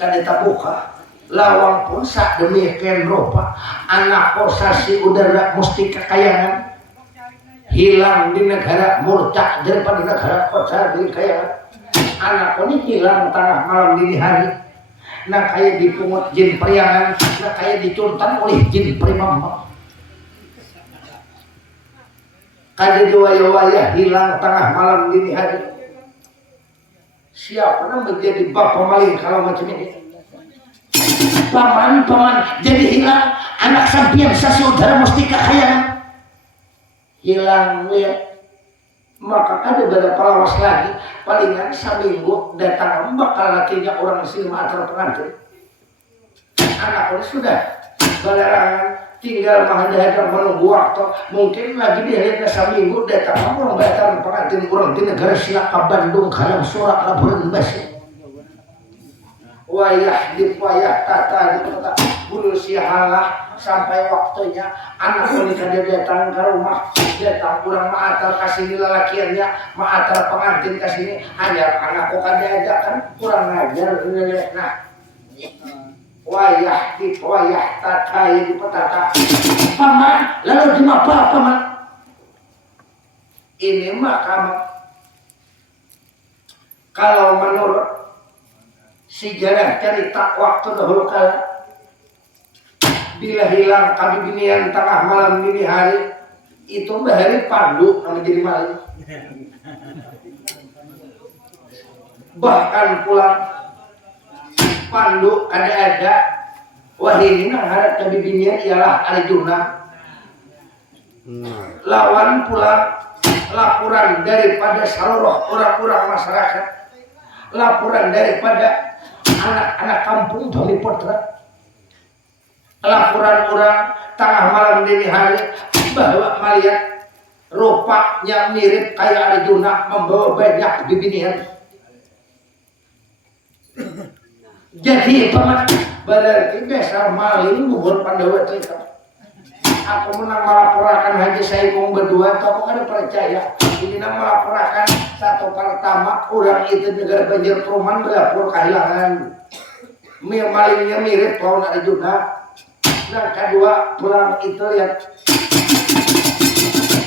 kadeta buka lawang pun sak demikian rupa anak posasi udara mesti kekayangan hilang di negara murtad daripada negara kocar di kayangan anak ini hilang tengah malam dini hari nah kayak dipungut jin priangan nah kayak dicuntan oleh jin primama kayak diwaya-waya hilang tengah malam dini hari siapa yang menjadi bapak maling kalau macam ini paman jadi hilang anak sampian saudara mesti kekayangan hilang ya maka ada berapa lawas lagi palingan seminggu datang bakal lakinya orang silma atau pengantin anak ini sudah balarangan tinggal mahadahkan menunggu waktu mungkin lagi dihilangnya seminggu datang orang datang pengantin orang di negara Silaka Bandung kalang surat laporan basi wayah tata di kota bulu sihalah sampai waktunya anak menikah dia datang ke rumah datang kurang maatar kasih lelakiannya maatar pengantin kasih hanya anakku kan diajak kan kurang ngajar nah wayah tata di petata paman lalu di apa paman ini mah kamu kalau menurut sejarah cerita waktu dahulu kala bila hilang kami binian tengah malam dini hari itu bahari pandu yang menjadi maling bahkan pulang pandu ada wah ini nang harap kami binian ialah Arjuna lawan pulang laporan daripada seluruh orang-orang masyarakat laporan daripada anak-anak kampung Bami Putra laporan orang tengah malam dini hari bahwa melihat rupanya mirip kayak Arjuna membawa banyak bibinian jadi paman berarti dasar maling gugur Pandawa itu aku menang melaporkan haji saya kong berdua atau aku kan percaya ini nang melaporkan satu pertama orang itu negara Banjar Perumahan melapor kehilangan malingnya mirip lawan Arjuna dan kedua pulang itu lihat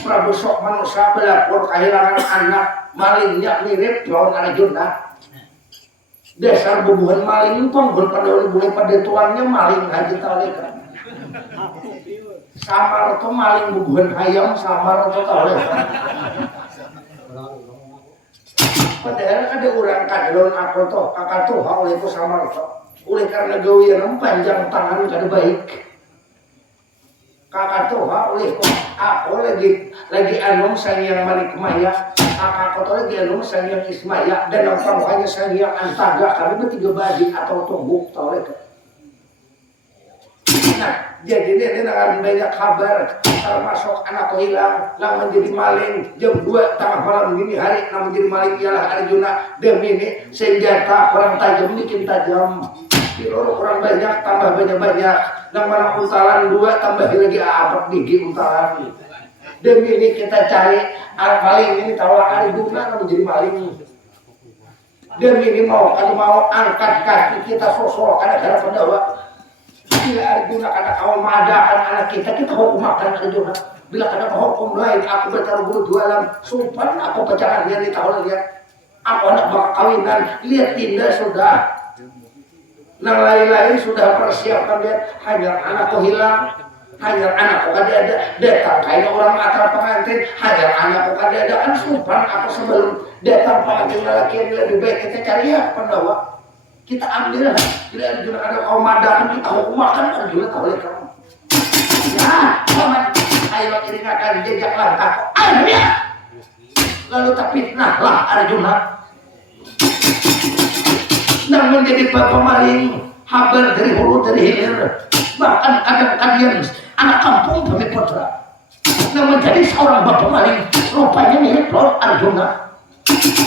Prabu Sok Manusia melapor kehilangan anak malingnya mirip lawan Arjuna dasar bubuhan maling pun pada boleh pada tuannya maling haji talika samar itu maling bubuhan hayam samar itu talika padahal ada orang kadalon aku tuh kakak tuh oleh itu samar itu oleh karena gawian panjang tangan kada baik kakak tuh oleh aku lagi anum sayang Malik Maya kakak tuh lagi anum sayang Ismaya dan orang hanya sayang Antaga kami bertiga badi atau tumbuk tau leka nah jadi dia dengan banyak kabar termasuk anak hilang yang menjadi maling jam 2 tengah malam dini hari yang menjadi maling ialah Arjuna demi ini senjata kurang tajam bikin tajam pilor kurang banyak tambah banyak yang mana untalan 2 tambah lagi abad gigi untalan demi ini kita cari maling ini tahu Arjuna yang menjadi maling demi ini mau angkat kaki kita sosok karena gara Pandawa bila Arjuna kata kau madakan anak kita hukum makan Arjuna bila kata hukum lain aku bertaruh bulu jualan sumpah aku pecahan dia di tahun lihat aku anak bakal kawinan lihat tinda sudah yang lain-lain sudah persiapkan dia hanya anakku hilang hanya anakku ada datang kayak orang acara pengantin hanya anakku ada kan sumpah aku sebelum datang pengantin lelaki yang lebih baik kita cari ya Pandawa kita ambil lah bila Arjuna ada kau madakan kita hukum makan Arjuna tak boleh kamu ya paman ayo iringakan jejak langkah akhirnya lalu terfitnah lah Arjuna dan menjadi pemaling habar dari hulu dari hilir bahkan ada kalian anak kampung Bami Putra yang menjadi seorang bapak maling rupanya mirip Lord Arjuna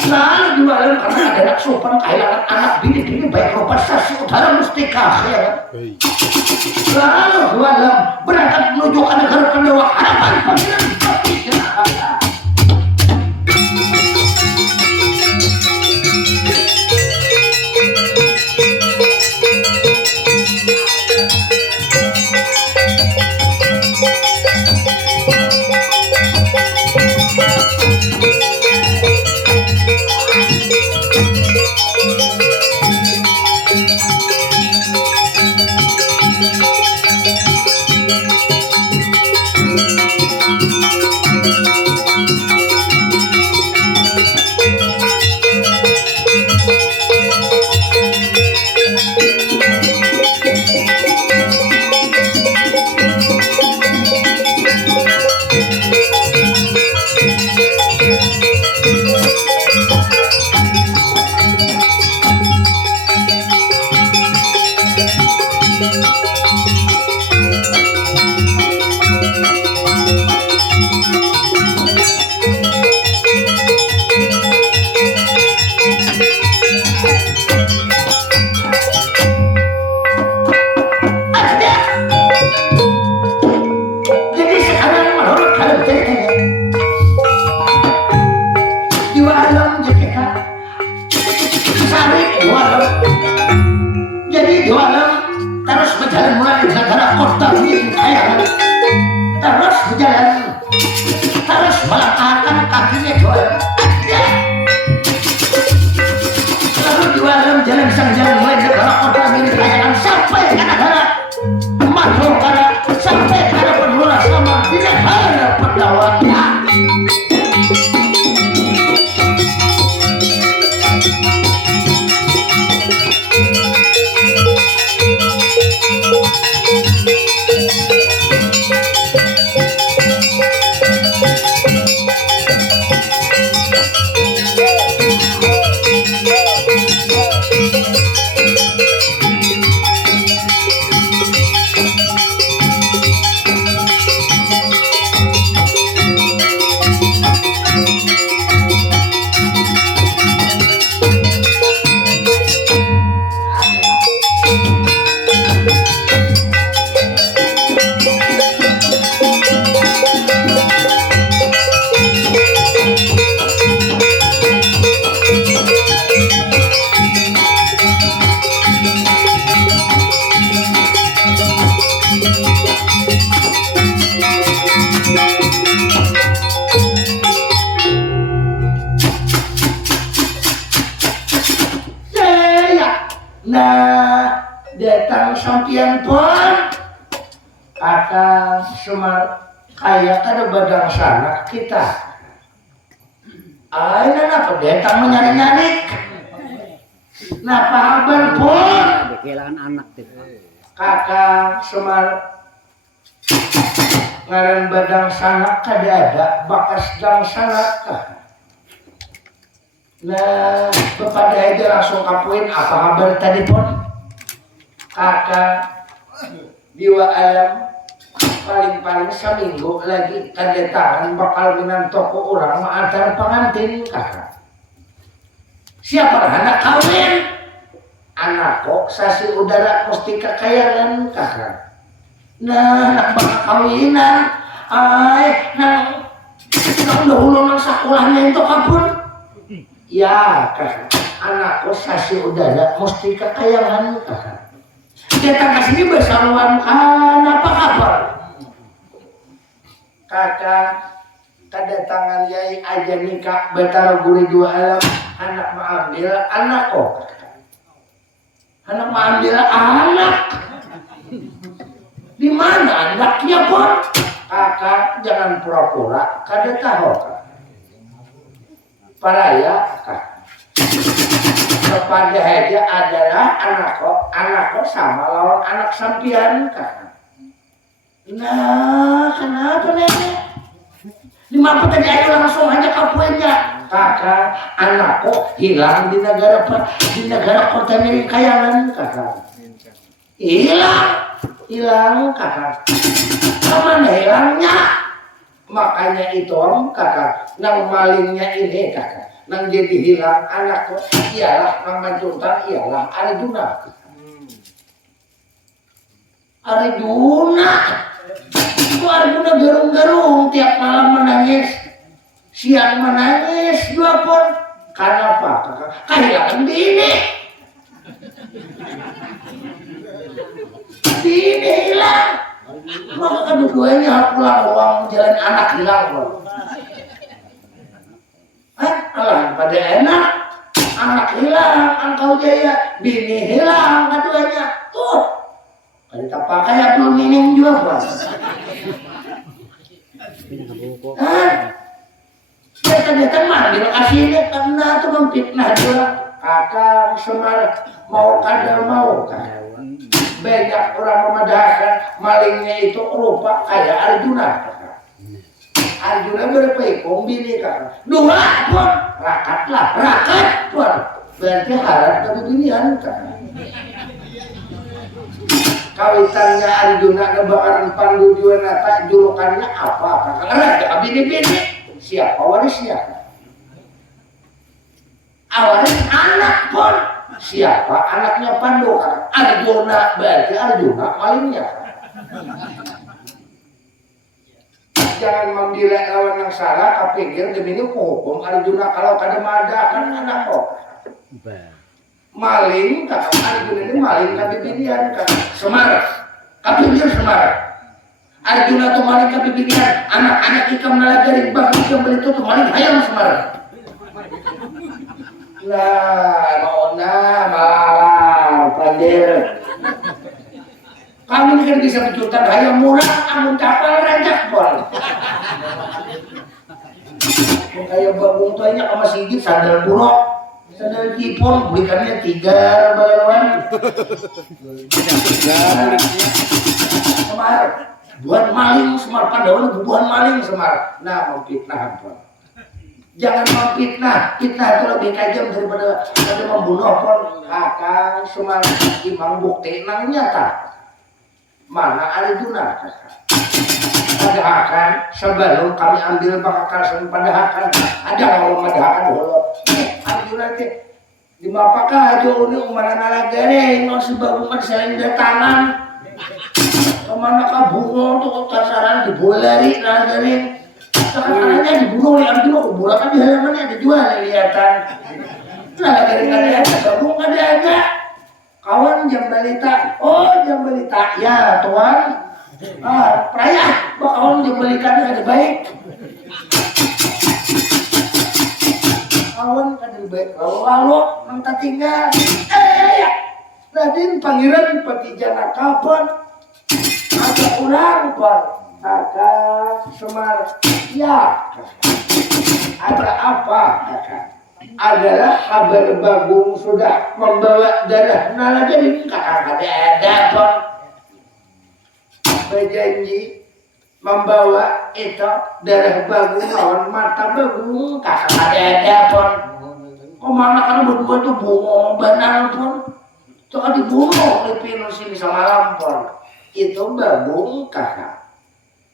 lalu jualan karena ada anak sopan kehilangan anak bini baik rupa sasi utara mustika ya kan lalu jualan berangkat menuju ke negara Pandawa harapan panggilan berjalan terus melangkahkan kakinya jual lalu jualan jalan sang jalan mulai segala kota milik kayangan sampai ke negara makhluk karena sampai ke penghula sama tidak ada pendawannya. Sampian pun kata Semar kayak ada badang sana kita ayo apa datang menyari-nyari napa kabar pun kehilangan anak kakak Semar ngaran badang sana kada ada bakas dang sana nah kepada aja langsung kapuin apa kabar tadi pun kakak diwa alam paling seminggu lagi tanda tangan bakal minan toko orang mengantar pengantin kakak siapa anak kawin anak kok sasi udara mesti kekayangan kakak nah anak bakal kawinan ay nang dahulu nang sakulahnya itu kapur ya kakak anak kok sasi udara mesti kekayangan kakak datang ke sini bersaluan apa kabar kakak kedatangan yai aja nikah betara guri dua alam anak mengambil anak kok anak mengambil anak di mana anaknya pun kakak jangan pura-pura kada tahu paraya kakak kepada aja adalah anak kok sama lawan anak sampian kakak. Nah kenapa nenek? Di mana tadi ayo langsung aja kapuennya kakak anak kok hilang di negara kota milik kayangan kakak hilang kakak kemana hilangnya makanya itu om kakak nang malingnya ini kakak nang jadi hilang anak kok iyalah nang mancutan iyalah Arjuna itu Arjuna garung-garung tiap malam menangis siang menangis dua pun karena apa kakak kehilangan bini hilang maka kedua-duanya pulang uang jalan anak hilang pun alah pada enak anak hilang engkau jaya bini hilang keduanya tuh kita pakai belum minum juga bos dia manggil kasihnya karena tuh memfitnah juga kakak Semar mau kada mau kan banyak orang memadahkan malingnya itu rupa kayak Arjuna Arjuna berpekong bini kan dua pun rakat pun berarti harap kebinian kan kawitannya Arjuna kebakaran Pandu Diwanata julukannya apa kakak raja bini-bini siapa warisnya awaris anak pun siapa anaknya Pandu kan Arjuna berarti Arjuna malingnya jangan membela lawan yang salah kepikir demi itu hukum Arjuna kalau kada madakan anak kok maling kakak Arjuna ini maling kan dibinian kan Semar kepikir Semar Arjuna tuh maling ke bibirian anak-anak ikam nalagaring bakal ikam beli tuh maling hayam semar nah maona malah pandir kami ini kan bisa kejutan hayam murah amun kapal rancak bol kayak babung tuanya sama sigit sandal buruk sandal kipon belikannya 3 balawan semar buat maling semar pandawan bubuhan maling semar nah memfitnah pun jangan memfitnah fitnah itu lebih kejam daripada membunuh pun kakang semar imang bukti nang nyata mana Arjuna padahakan sebelum kami ambil bakal padahakan ada kalau padahakan dulu Arjuna itu di apakah aja ini umaran alagare yang sebelum selain datangan kemana kabungo tuh tasaran dibolari alagare sekarangnya dibunuh oleh Arjuna kuburan kan di halamannya ada jual lihatan alagare ada kabung ada kawan jam balita oh jam balita ya tuan peraya kawan jam balita ada baik kawan ada baik lalu nang tak tinggal ya Raden Pangeran Patijana kapan ada orang pun kakak Semar ya ada apa kakak adalah kabar Bagong sudah membawa darah nalagaring kakak ada pun berjanji membawa itu darah Bagong lawan mata Bagong kakak ada pun kemana kan berdua tuh bungong benar pun tuh dibunuh oleh Pinosi bisa malam pun itu Bagong kakak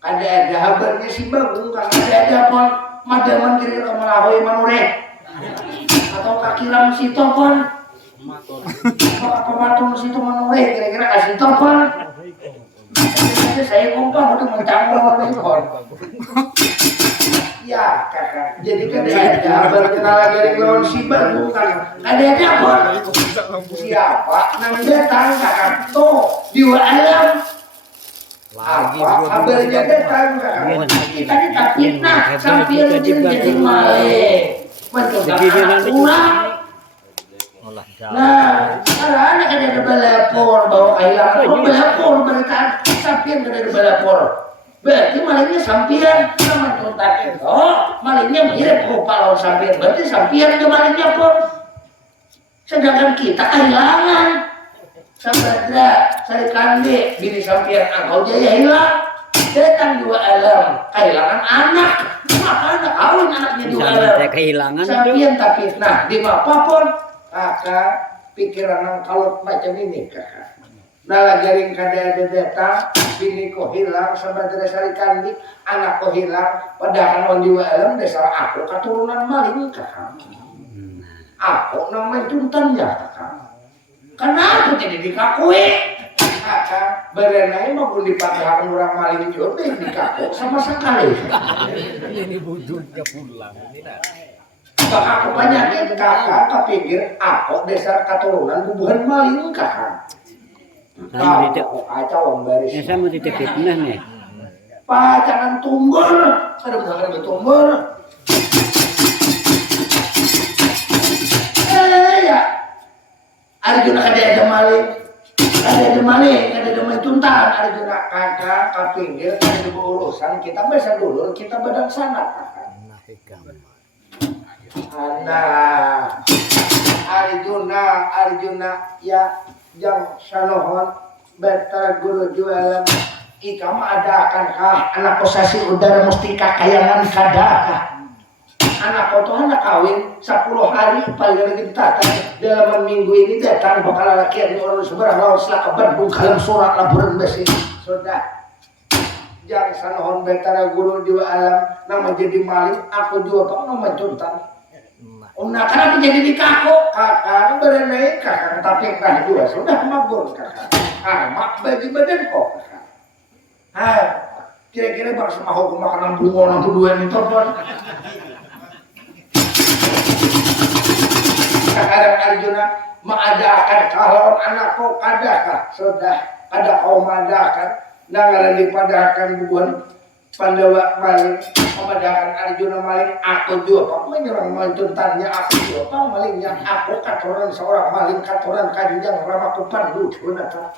ada kabarnya si Bagong kakak ada pun madaman kira ke Malahoy Manure atau kaki lam situ pun pematung situ Manure kira-kira kasih situ pun saya kumpah untuk mencanggung itu pun ya kakak jadi kan ada kabar kenalan dari lawan si Bagong kakak ada apa siapa nang datang kakak tuh di alam lagi kabarnya datang kakak kita fitnah sambil jadi maling mencoba kurang nah sekarang ada balapor bawa kailangan balapor mereka sampai ada balapor berarti malingnya sampian sama tuntak oh malingnya mirip rupa lawan sampian berarti sampian ke malingnya pun sedangkan kita kehilangan Sabadra Sari Kandi bini sampian angkau jaya hilang datang dua alam kehilangan anak maka anak kawin anaknya dua alam kehilangan sampian tapi nah di apapun kakak pikiran kalau macam ini kakak nalagaring kada ada datang bini ko hilang Sabadra Sari Kandi anak ko hilang padahal on dua alam dasar aku keturunan maling kakak aku namanya tuntannya kakak kenapa jadi dikakui kakak berenai maupun dipadahakan orang maling juga dikaku sama sekali ini budunya pulang bakal kebanyakan kakak kepikir aku dasar keturunan bubuhan maling kakak kacau baris saya mau titip fitnah nih pak jangan tumbur ada tumbur ya Arjuna ada maling tuntan Arjuna kakak kapinggir ada urusan kita bisa dulu kita badang sana kakak anak Arjuna ya jang sanohon betar guru jualan ikam ada akankah anak posasi udara mustika kayangan kadakah anak foto anak kawin 10 hari paling lagi ditata dalam minggu ini datang bakal laki yang orang seberang lawan selaka Bandung kalam surat laporan besi sudah jangan sanohon betara guru dua alam nama jadi maling aku juga kok nama juntan nah kenapa jadi di kakak berenai kakak tapi kah dua sudah mabur kakak mak bagi badan kok kakak kira-kira bang sama hukum makanan bunga 62 ini telepon sekarang Arjuna mengadakan calon anakku adakah sudah ada kau mengadakan Nangaran dipadahkan bubuhan Pandawa maling, pemadahkan Arjuna maling, aku juga pak menyerang mentuntannya, aku juga pak malingnya, aku katoran seorang maling, katoran kanjeng Rama Kepandu, Gunata.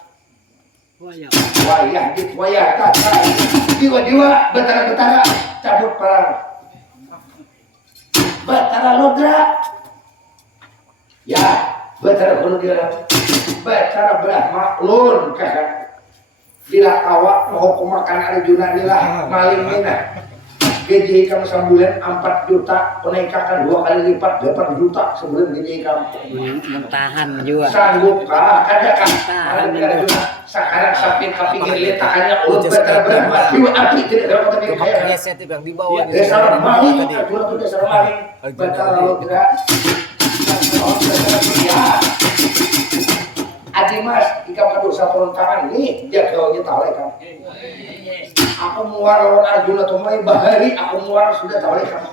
Wayah dit wayah tata, jiwa-jiwa betara-betara cabut perang. Betara Lodra, ya betara Lodra, betara belah maklun kakak. Bila awak mau makan Arjuna inilah maling mina gaji kamu sebulan 4 juta penaikakan 2 kali lipat 8 juta sebulan gaji kamu mentahan juga sanggup kah ada kan Arjuna sekarang sampai ke pinggir letakannya ulun betul berapa jiwa api tidak dapat tapi kayak saya tiba di bawah desa maling Arjuna tuh desa maling betul lo tidak Adi Mas, ikam kadosa perontangan nih, jagaunya talai kamu. Aku muar lawan Arjuna tuh mulai bahari, aku muar sudah talai kamu.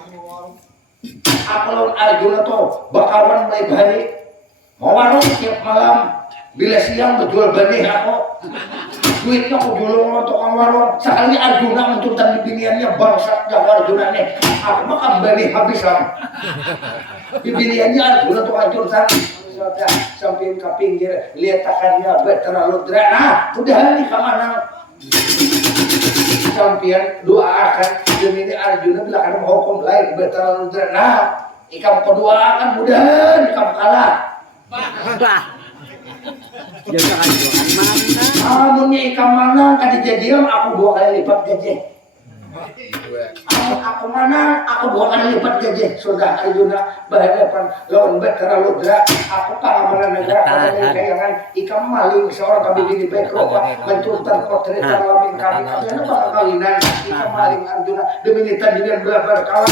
Aku lawan Arjuna tuh bakawan mulai bahari, mau warung tiap malam, bila siang berjual benih aku. Duitnya aku jual tukang warung, sekali Arjuna mentuntan di biniannya bangsat jaga Arjuna nih. Aku mah benih habis kamu. Di biniannya Arjuna tuh hancurkan. Sampai ke pinggir letakannya betara Lodra. Nah udah nih kemana sampian doakan demi ini Arjuna bila ada hukum lain betara Lodra. Nah ikam kedoakan mudah ikam kalah bah jangan mana amunnya ikam mana kan dijadian aku 2 kali lipat gaji. Aku mana aku 2 kali lipat gaji sudah Arjuna berhadapan lawan betara Lodra. Aku pengamanan negara kayangan ikam maling seorang kami bini bekropa mentuntan potretan lamin kami karena bakal kawinan ikam maling Arjuna demi nitan dengan belah kawan.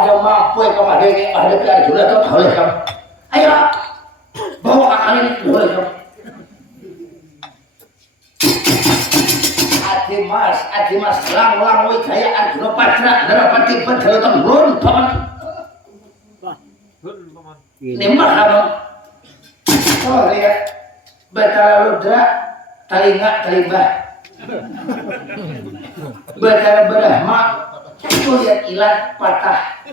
ada mampu yang kamu ada ke Arjuna atau tak boleh kamu ayo bawa akal ini boleh kamu Adimas lang wijaya Arjuna Patra Narapati Padhalatan Lun paman nembak kamu oh lihat Batara Ludra Talinga Talimbah Batara Brahma itu lihat ilat patah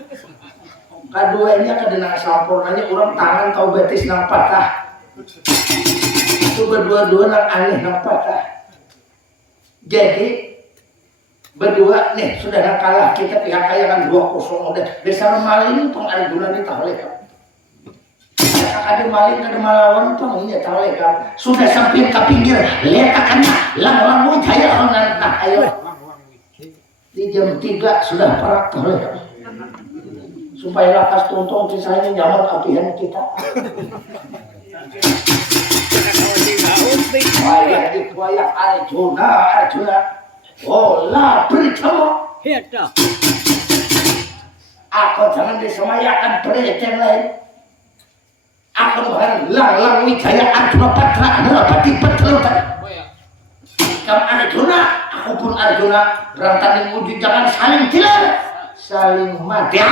keduanya kadena sampurnanya orang tangan tau betis nang patah itu berdua-dua nang aneh nang patah jadi berdua nih sudah nang kalah kita pihak kaya kan 2-0 udah desa maling pang Arjuna ini tak boleh kan ada maling kada malawan pang ini tak boleh kan sudah sampai ke pinggir letakannya lang wijaya nah ayo di jam 3 sudah perak tak boleh kan supaya lakas tuntung kisahnya nyaman apihan kita wayah di wayah Arjuna olah beritamu aku jangan disemayakan berita yang lain aku bahkan lang wijaya Arjuna Patra Narapati Padhalatan kamu Arjuna aku pun Arjuna berantaning mudi jangan saling tilar saling mati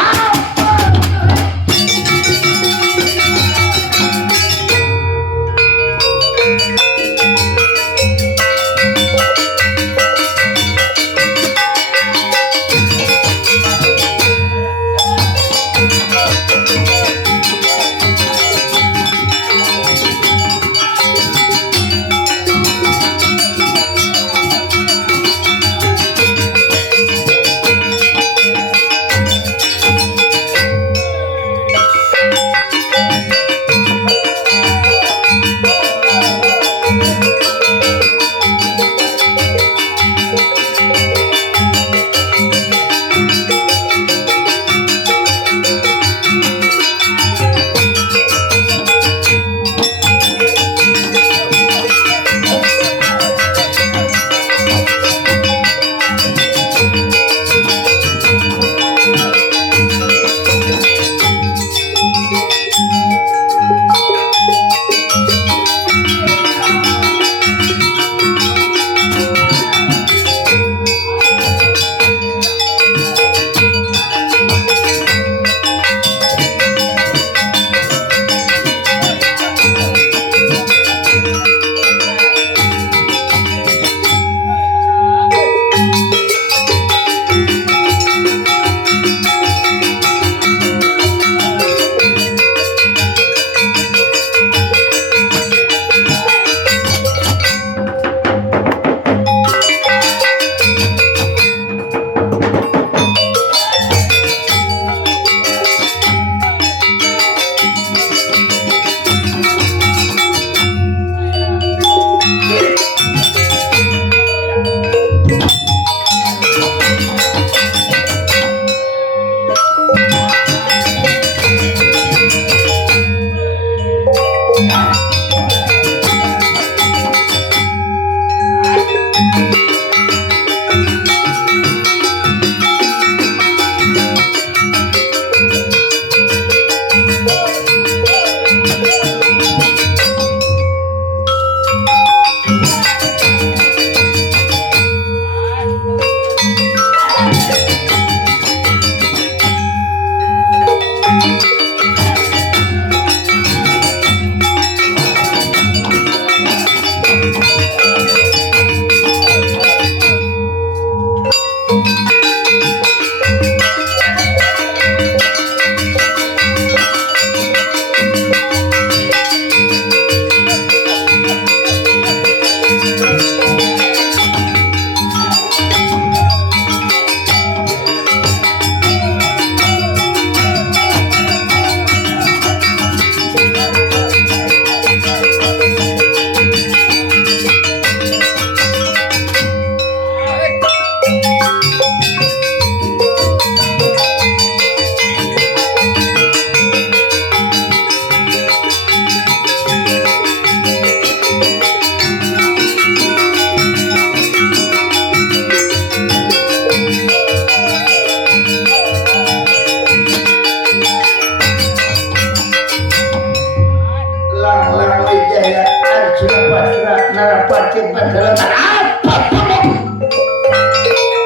bedelotan apa kamu?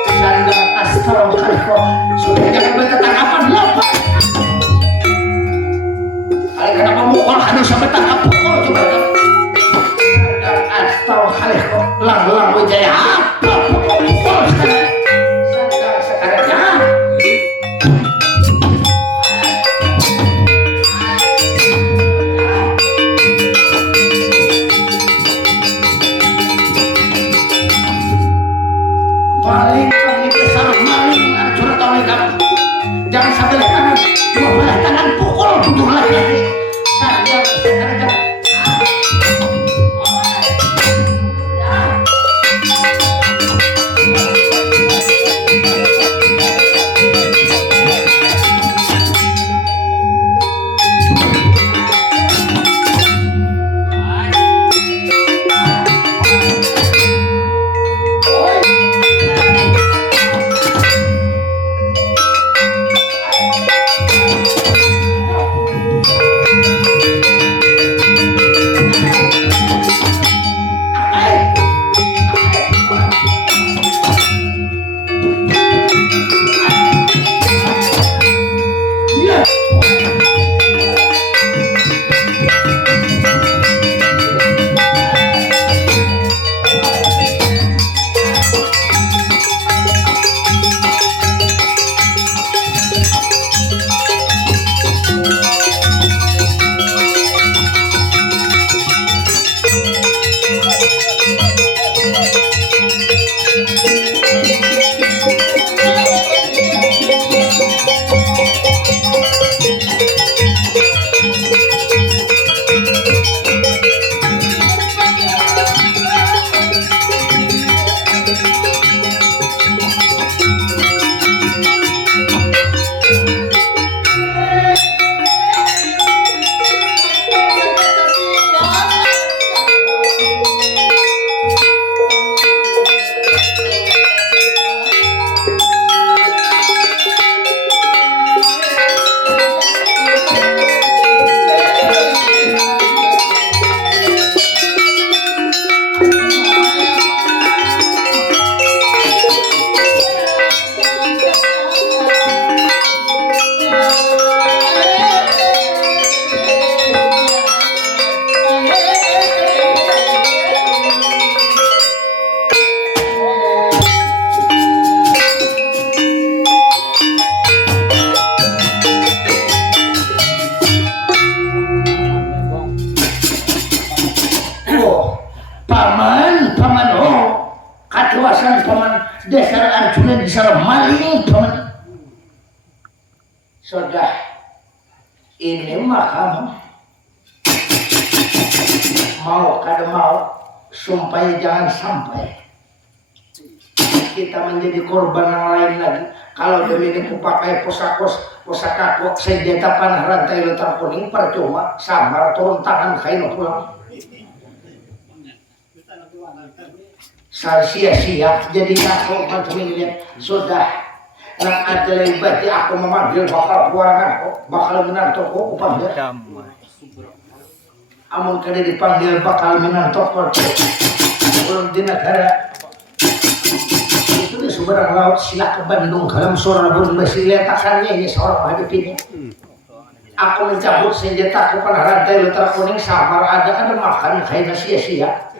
Sandang astagfirullah sudah jangan bertanggapan apa? Kali kenapa mukul harus sampai tangkap pukul coba kan? Sandang astagfirullah lang wijaya apa pukul sekarang? Sandang sekarang ya. Maling lagi besar maling curhat oleh kamu jangan sampai tangan dua belah tangan pukul tujuh belah kaki saja sekarang dasar Arjuna disana maling paman. Sudah ini mah kamu mau kada mau supaya jangan sampai kita menjadi korban yang lain lagi. Kalau demi ini pakai pusaka senjata panah rantai letar kuning percuma samar turun tangan kain pulang. Saya sia-sia jadi aku macam ini sudah nak ada lagi berarti aku memanggil bakal keluaran bakal benar toko upah ya. Amun kada dipanggil bakal menang toko belum di negara itu di seberang laut sila ke Bandung dalam suara burung besi letakannya ini seorang hadapinnya. Aku mencabut senjata aku pada rantai letar kuning samar ada makan kayak sia-sia.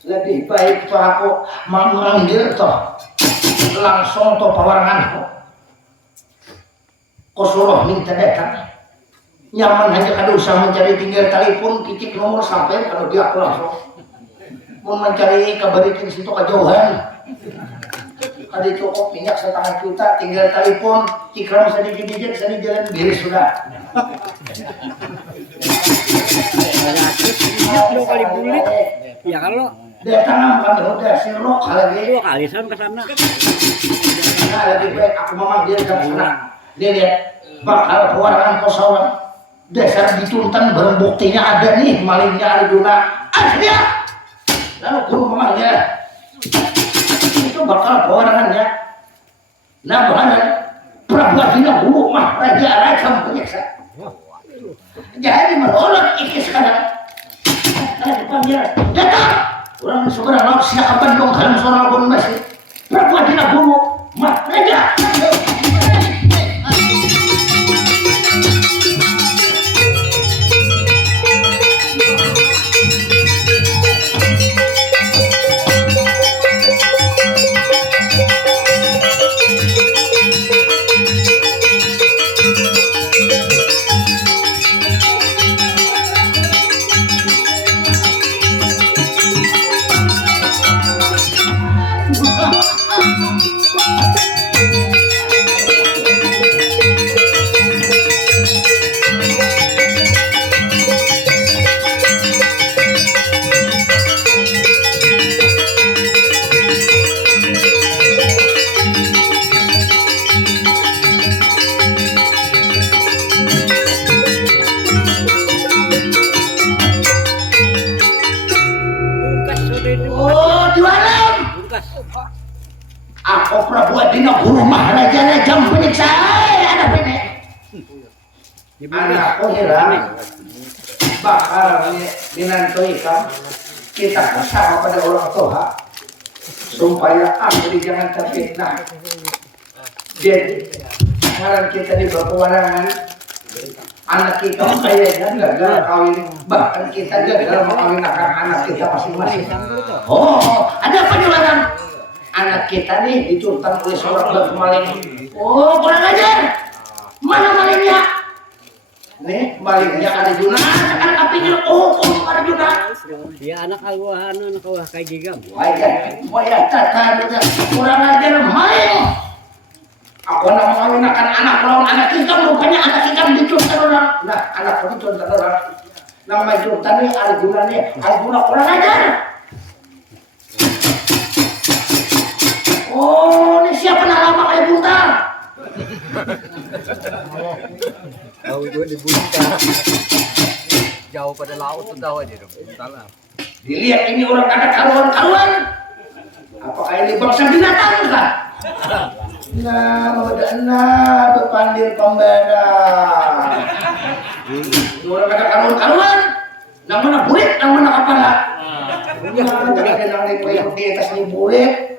Lebih baik tuh aku memanggil toh langsung toh pawaranganku kau suruh minta datang nyaman hanya kada usah mencari tinggal telepon kicik nomor sampai kalau dia aku langsung mau mencari kabarikin situ kejauhan ada cukup minyak setengah juta tinggal telepon cikram sedikit saya di jalan biris sudah dua kali bulit ya kalau datang kami udah sirok lagi 2 kali sama ke sana. Nah lebih baik aku memanggil kamu senang dia lihat bakal pewarangan kosong dasar dituntan barang buktinya ada nih malingnya Arjuna ada lalu guru memanggil itu bakal pewarangannya nah bahan Prabhadina guru mah raja penyiksa jadi menolak iki sekarang panggil. Datang. Orang seberang laut siapa dong dalam seorang pun masih. Berbuat dina guru. Mat raja. Bungkas sudah itu. Oh, jualan. Bungkas. Aku perbuat dina guru maharaja jam penyiksa. Ada penyik. Anakku hilang. Bakal dinantui kamu. Kita bersama pada orang tua supaya aku jangan terfitnah. Jadi sekarang kita di peperangan anak kita kayaknya gagal kawin, bahkan kita gagal mengawinkan anak kita masing-masing. Oh, ada penjualan anak kita nih dicurtan oleh seorang bapak maling. Oh, kurang ajar. Mana malingnya? Nih, malingnya ada Juna, sekarang kapingin ada Juna. Ya anak awah kayak gigam. Wah, tata kurang ajar maling. Aku nak mengawinkan anak lawan anak kita, rupanya anak kita dicurtan orang. Nah, anak aku dicurtan orang. Nama curtan nih Arjuna kurang ajar. Oh, ini siapa nama kayak buntar? Tahu itu dibuntar. Jauh pada laut tuh tahu aja dong. Salah. Dilihat ini orang ada karuan-karuan. Apakah ini bangsa binatang kah? Nah, modana berpandir pembeda. Orang ada karuan-karuan. Yang mana bulit, yang mana kepala. Jangan nang di atas ni bulit.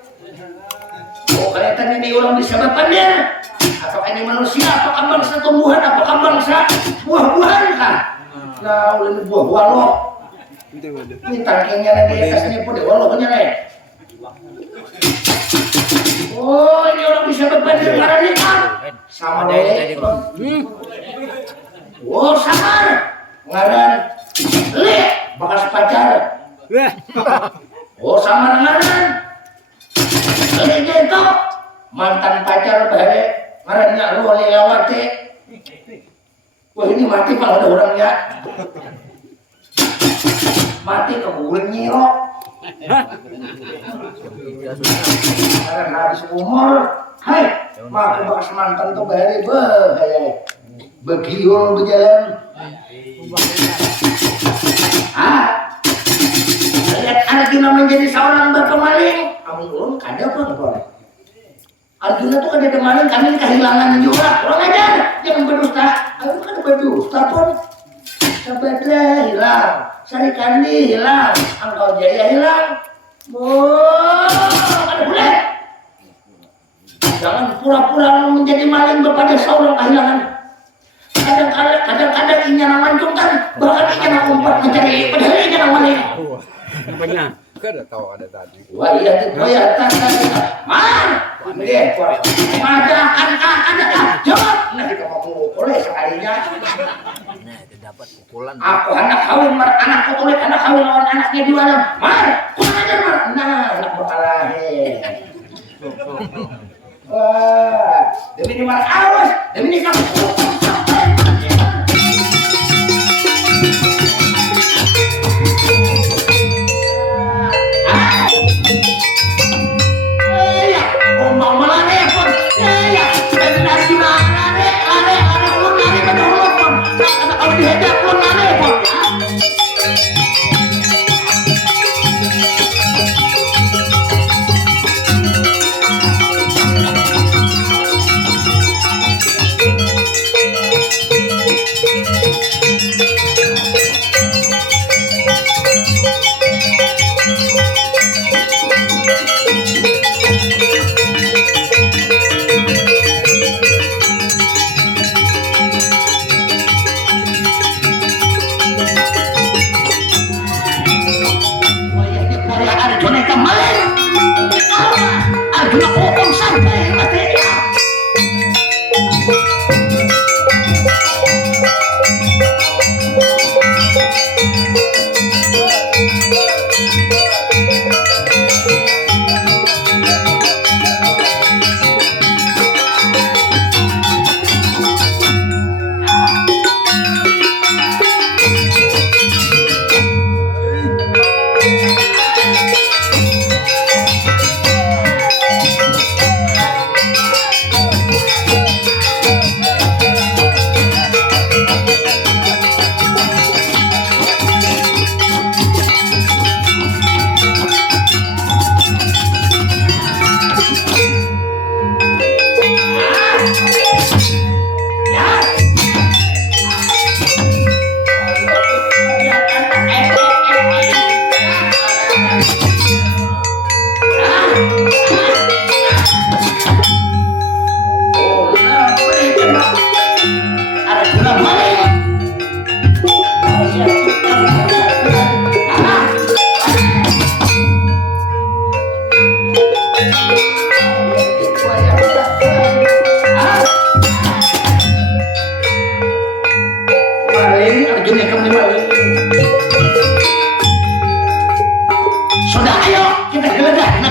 Oh, kelihatan ini orang bisa berpandir. Apakah ini manusia, apakah bangsa tumbuhan, apakah bangsa buah-buahan kah? Nah, ulun buah-buah lo. Ini tangkingnya di atasnya pun walohnya nih. Oh, ini orang bisa berpandir karena ini kan sama deh. Oh, samar. Ngaran le bekas pacar. Oh, samar ngaran. Le gitu. Mantan pacar bae ngarannya lu Lelawati. Wah, ini mati kalau ada orangnya. Mati kebulan nyirok. Karena habis umur. Hai, maka bekas mantan tuh bae begiul berjalan. Lihat Arjuna menjadi seorang berpemaling. Kamu ulun kada apa? Arjuna tuh kada maling, kami kehilangan juga. Kurang ajar, jangan berdusta. Aku kan berdusta pun. Sabada hilang, Sarikandi hilang, Angkau Jaya hilang. Oh, kada boleh. Jangan pura-pura menjadi maling berpada seorang kehilangan. Kadang-kadang ingin mancungkan, bahkan ingin umpat mencari, padahal ingin maling. Apanya? Kada tahu ada tadi. Wah, iya tuh, ya Man, ini majakan ada jawab. Nanti kamu boleh sekalinya. Nah, itu dapat pukulan. Aku anak kawin, anakku tulis anak kawin lawan anaknya di mana? Mar, kurang ajar Mar. Nah, anak bakal lahir. Wah, demi ini Mar awas, demi ini kamu.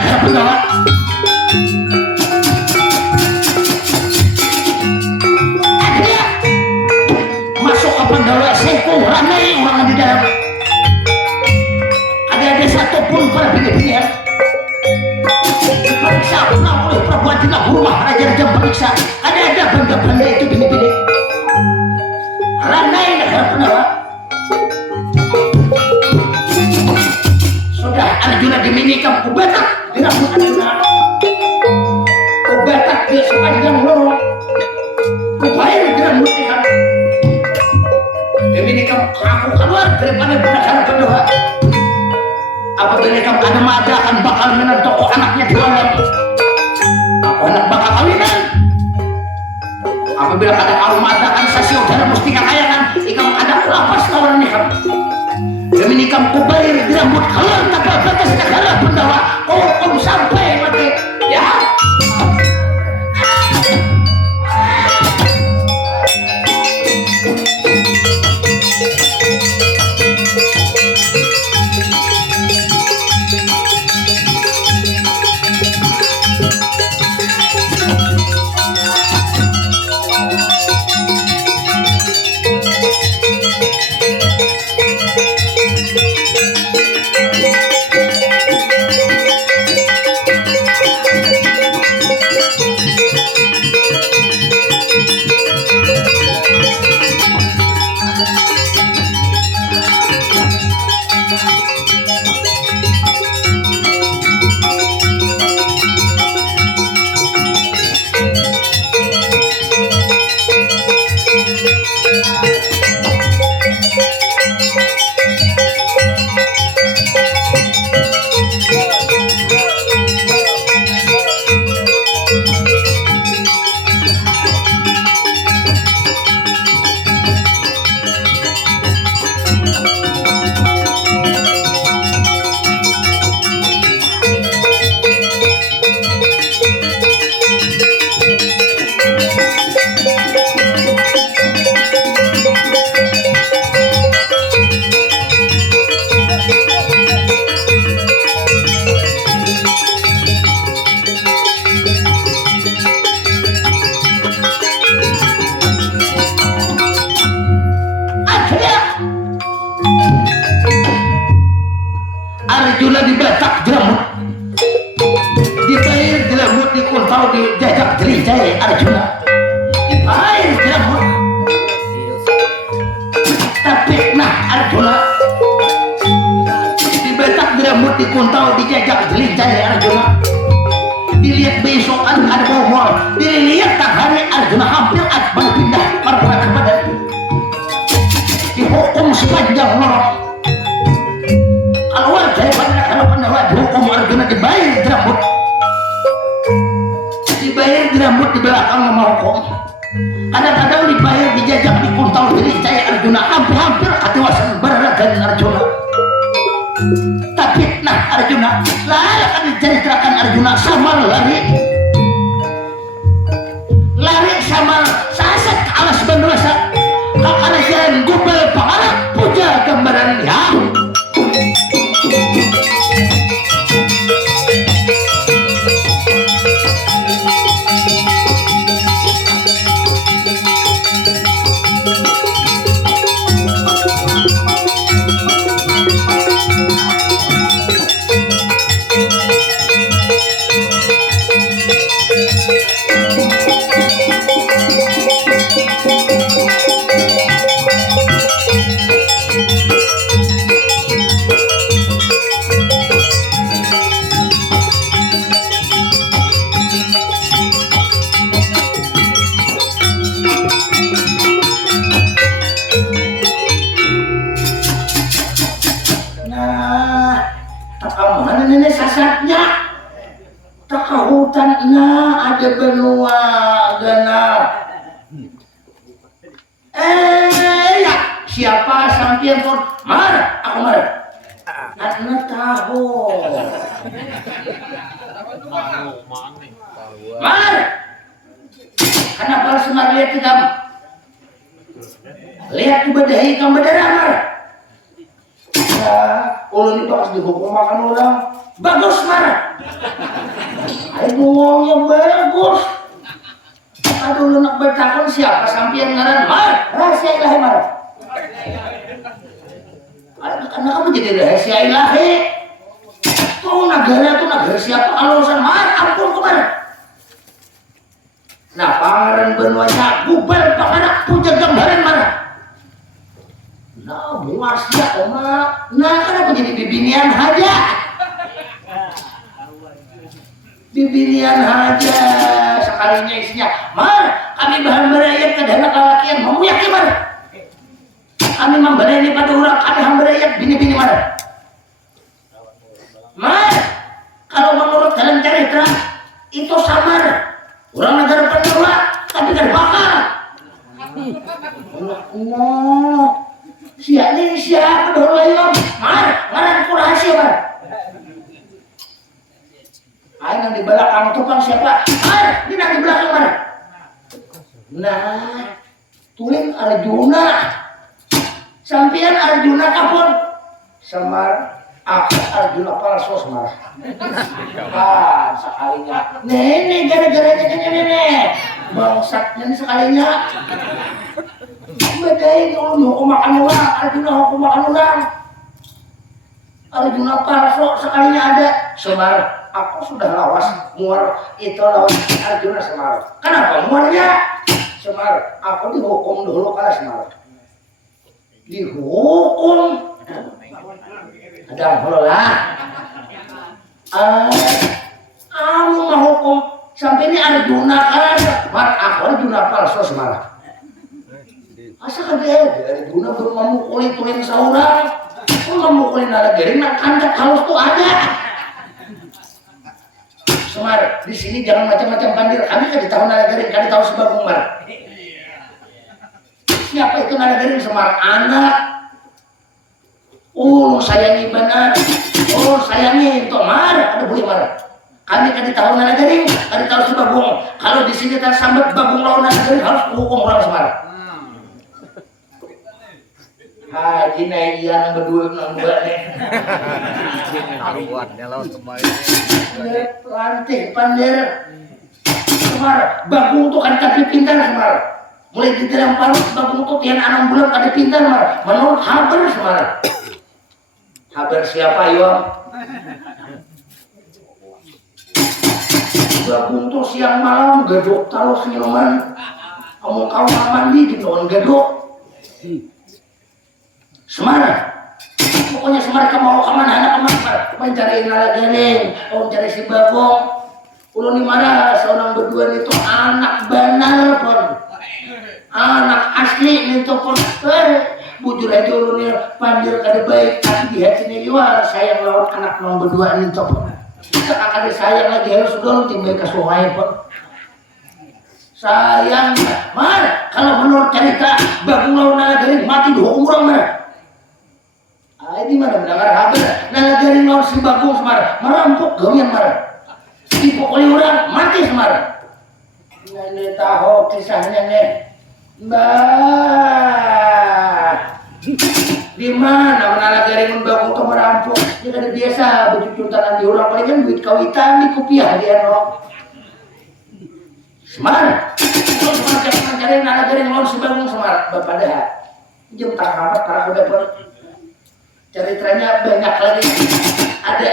negara Pendawa. Akhirnya masuk ke Pendawa, seko ramai orang di dalam. Ada satupun para bini-binian diperiksa pulang oleh perempuan di rumah Raja Raja periksa. Ada benda-benda itu bini-bini. Ramai negara Pendawa. Sudah Arjuna diminikan kubetak di rambut Arjuna. Kubetak dia sepanjang lorong. Kubair di rambut dia. Diminikan aku keluar daripada negara Pendawa. Apabila kamu ada mata akan bakal menentukan anaknya di dalam. Aku anak bakal kawinan. Apabila ada kaum mata akan sasi udara mustika kayangan. Ikam ada lapas kawan nikam. Demi nikam kubair di rambut kalian tapal batas negara Pendawa. Hukum sampai mati. Ya. Arjuna dibatak jeramut, dibayar jeramut, dikuntau dijajak jerijai Arjuna, dibayar jeramut. Tapi nah Arjuna dibatak jeramut, dikuntau dijajak jerijai Arjuna. Dilihat besok ada bohong, dilihat tak hari Arjuna hampir akbar pindah marwah kepada dihukum sepanjang lorong. Keluar daripada negara Pendawa dihukum Arjuna dibayar jerambut. Dibayar jerambut di belakang nama hukum. Kadang-kadang dibayar dijajak dikuntau jerijai Arjuna. Hampir-hampir katiwasan beraragan Arjuna. Tapi nah Arjuna lalu akan diceritakan Arjuna sama lari. Lari sama saset ke alas bendosa. Kakana jalan gubel pengarap puja gambaran ya. Ada benua genap. Ya siapa sampian pun mar, aku mar. Karena tahu. Mar. Kenapa harus mar lihat kita? Lihat tu bedai kamu berdarah mar. Ya, ulun ini pas dihukum makan orang. Bagus marah. Ayo ngomongnya bagus. Aduh lu nak bertakon siapa sampian ngaran mar. Rahasia ilahi mar. Karena kamu jadi rahasia ilahi. Tuh negara siapa alusan mar. Ampun kemana. Nah pangeran benuanya gubal panganak puja gambaran mana. Nah muas ya oma. Nah kenapa jadi bibinian aja. Bibinian aja sekalinya isinya mar kami bahan berayat ke dana kalakian mau yakin mar kami memberani pada orang kami hamberayat bini-bini mar mar kalau menurut kalian cerita itu samar orang negara penjara tapi kan bakal siapa dulu layom mar ngaran kurasi mar yang di belakang tukang siapa? Ini yang di belakang mana? Nah, tulen Arjuna. Sampian Arjuna kapun. Semar, Arjuna palsu Semar. Sekalinya. Nenek gara-garanya nenek. Bangsatnya nih sekalinya. Bedain kalau mau makan ulang, Arjuna mau makan ulang. Arjuna palsu sekalinya ada Semar. Aku sudah lawas muar itu lawan Arjuna Semar. Kenapa muarnya? Semar, aku dihukum dulu kalah Semar. Dihukum? Ada lah. Kamu mau hukum sampai ini Arjuna kalah Semar. Aku Arjuna palsu Semar. Asa kan dia Arjuna baru memukuli tulen seorang. Kok memukuli nada gering nak kandak halus tuh ada. Semar, di sini jangan macam-macam pandir. Kami kan di tahun nada garing, kami tahu sebab Umar. Siapa itu nada garing Semar? Anak. Sayangi benar. Sayangi itu Mar. Ada boleh Mar. Kami kan di tahun nada garing, kami tahu sebab kalau di sini tersambat babung lawan nada garing harus hukum orang Semar. Haji naik iya berdua nih. Aruannya lawan kemarin. Lantik pandir. Semar, Bagong tuh kan tapi pintar Semar. Mulai di dalam parut Bagong tuh tian 6 bulan kada pintar Semar. Menurut Haber Semar. Haber siapa yo? Bagong tuh siang malam gadok terus minuman. Kamu mandi di non gadok. Semar, pokoknya Semar kamu mau kemana anak Semar mencari nala garing, mencari si Bagong. Ulun marah seorang berdua itu anak benar pun, anak asli itu pun. Bujur aja ulun pandir kada baik, tapi di hati ini juga sayang lawan anak nomor berdua itu pun. Kakak sayang lagi harus sudah timbul kesuai pun. Sayang, Mar, kalau menurut cerita Bagong lawan nala garing mati dihukum orang Mar. Di mana mendengar haber nala garing lawan si Bagong Semar merampok gawian Mar. Dipukuli orang mati Semar. Nenek tahu kisahnya nih. Mbak. Di mana nala garing Bagong tuh merampok? Dia kan biasa bercucutan di orang paling kan duit kawitan di kopiah dia no. Semar. Semar jangan cari nala garing lawan si Bagong Semar. Bapak dah. Jam tengah para udah pun. Ceritanya banyak lagi. Ada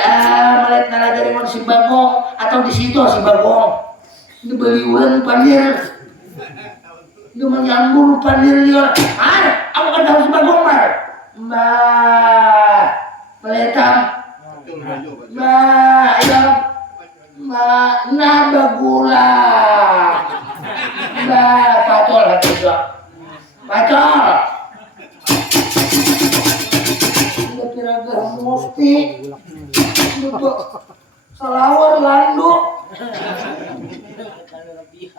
malet nala garing si Bagong atau di situ si Bagong. Ini beli ulang pandir. Ini menyambung pandir liar. Aku kan tahu si Bagong Mar. Mbak, meletam. Mbak, ya. Mbak, nabagula. Mbak, pacol hati juga. Pacol. Kira-kira mesti salawar landuk